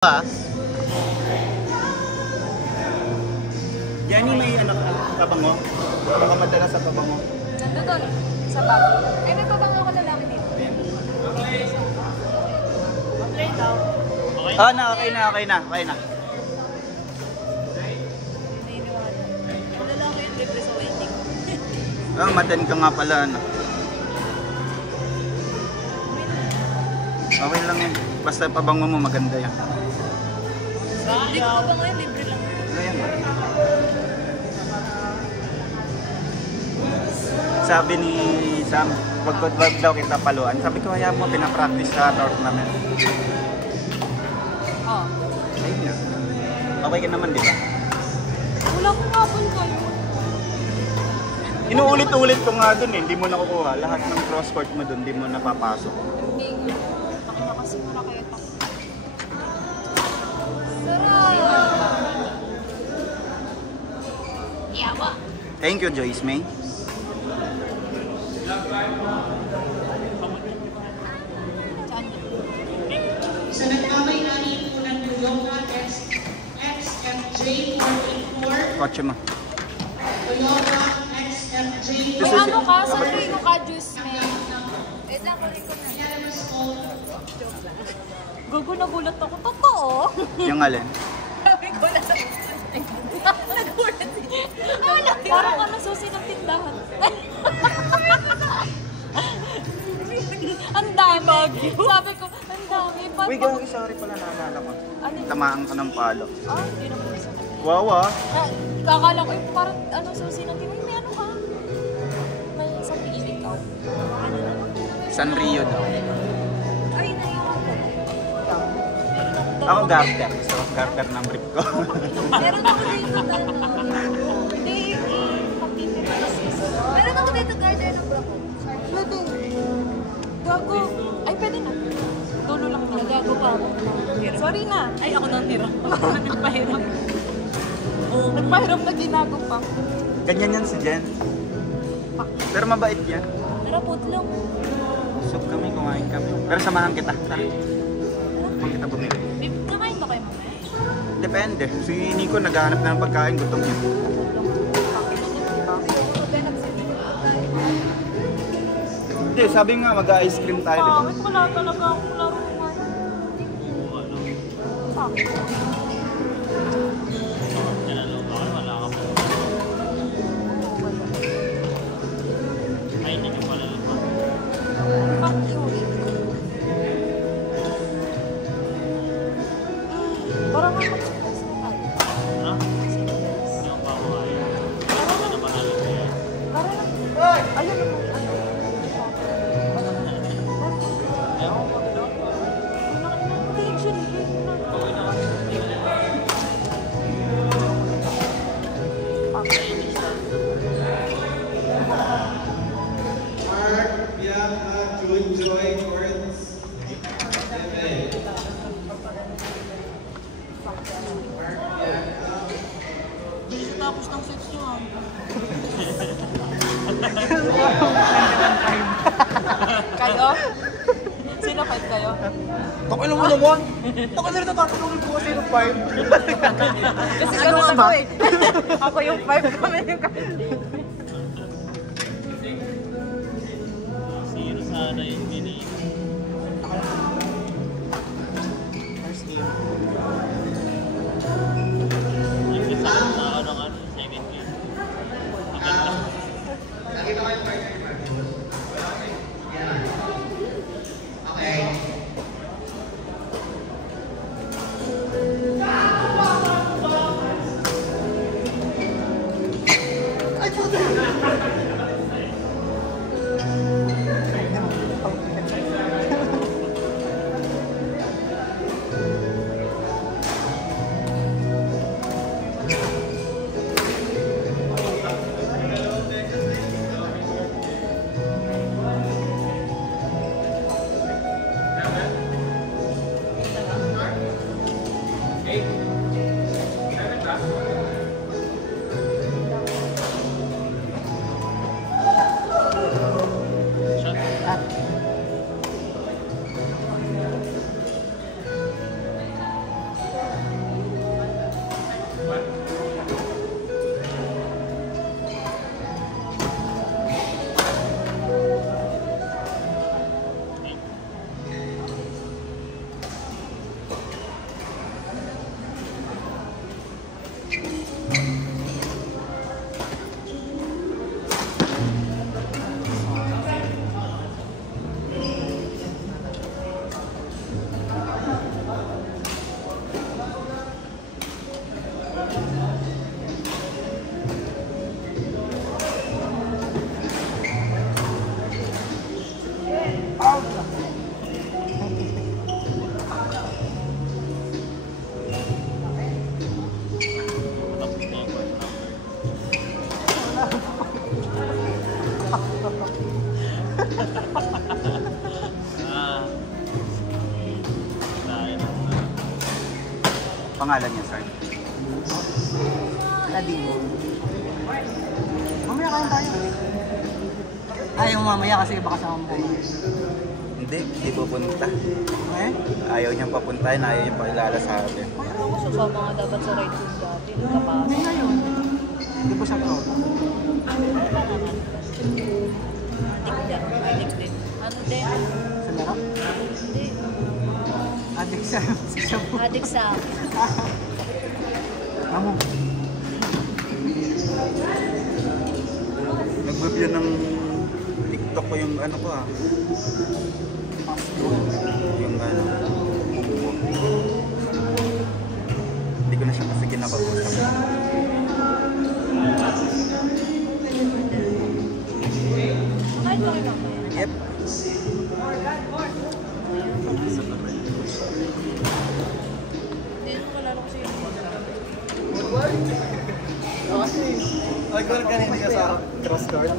Jenny, may ano pabango? Baka madala sa pabango. Nandun doon, sa bag. Eh, may pabango ko lalaki dito. Okay daw. Ah, okay na. May iniwala. Lalaki yung libre sa wedding. Ah, maten ka nga pala, ano. Okay lang yan. Basta pabango mo, maganda yan. Hindi ko pabango yun, libre lang. Ayan. Sabi ni Sam, wag daw kita paluan. Sabi ko, kaya mo, pinapractice sa tournament. Oo. Ayun nga. Okay ka naman, di ba? Wala kong hapon kayo. Inuulit-ulit ko nga dun eh, hindi mo nakukuha. Lahat ng cross-court mo dun, hindi mo napapasok. Hindi ko. Nakita kasi muna kayo ito. Sarap! Yawa! Thank you, Joyce May. Sa nagmamay-ari po ng Toyota XFJ484, Kotse mo. Toyota XFJ484, May ano ka? Sorry ko ka, juice me. Wait lang, kulit ko na. Gugu, nagulat ako. Totoo? Yung alin? Sabi ko na. Nagulat siya. Parang ka nasusi ng tindahan. Ang dami. Sabi ko, ang dami. Uy, gawin, sorry pala, naalala ko. Ano yun? Tamaan ka ng palo. Ah, hindi naman isa. Wow, ah. Kakala ko yung parang susi ng tindahan. May ano ka? May isang pigilig ka. Sanrio daw. Ay, naiwan ko. Ako garter. So, garter ng brief ko. Meron ako dito na hindi, pag-titirasis. Meron ako dito garden ng bra ko. Pwede. Gago. Ay, pwede na. Dulo lang na. Gago pa ako. Sorry na. Ay, ako nang tira. Nagpahiram. Nagpahiram na ginago pa. Ganyan yan si Jen. Pero mabait yan. Tara, putlong. Busog kami, kumain kami. Pero samahan kita. Tara. Huwag kita bumili. Nakain ba kayo mamaya? Depende. Si Nico naghahanap na ng pagkain. Gutom niya. Hindi, sabi nga mag-ice cream tayo, di ba? Bakit wala talaga akong laruan? Bakit? Fuck you. Parang ako mag-stress na tayo. Ayun naman. Mark, Bianca, June, Joy, Lawrence. Tapos ng sex nyo ah. Kayo? Sino fight kayo? Takay lang mo naman! Takay na rin natatulog ko kasi ng 5. Kasi ganun ako eh. Ako yung 5 kami yung Zero sana yung mini. First game. Nag-isa ko sa ako ng ano, second game. Maganda. Pangalan niya, sir? Ladino. Mamaya kain tayo. Ayaw mamaya kasi baka sa mo. Hindi pupunta. Eh? Ayaw niyang papuntahin, ayaw niyang pakilala sa akin. Ako susama nga dapat sa ride food dati. Nagkapasa. May ngayon. Hindi po sa pro. Addict din. Ano din? Sa laro? Hindi. Adik sa shabu. Addict sa... Amo. Nag-review ng TikTok ko yung ano ko yung ano, hindi ko na siya kasi kinapag-usap. Kahit ba kayo mamaya? Yep. Hindi ko kalala ko sa'yo. Ay, kung kanina ka sa cross guard.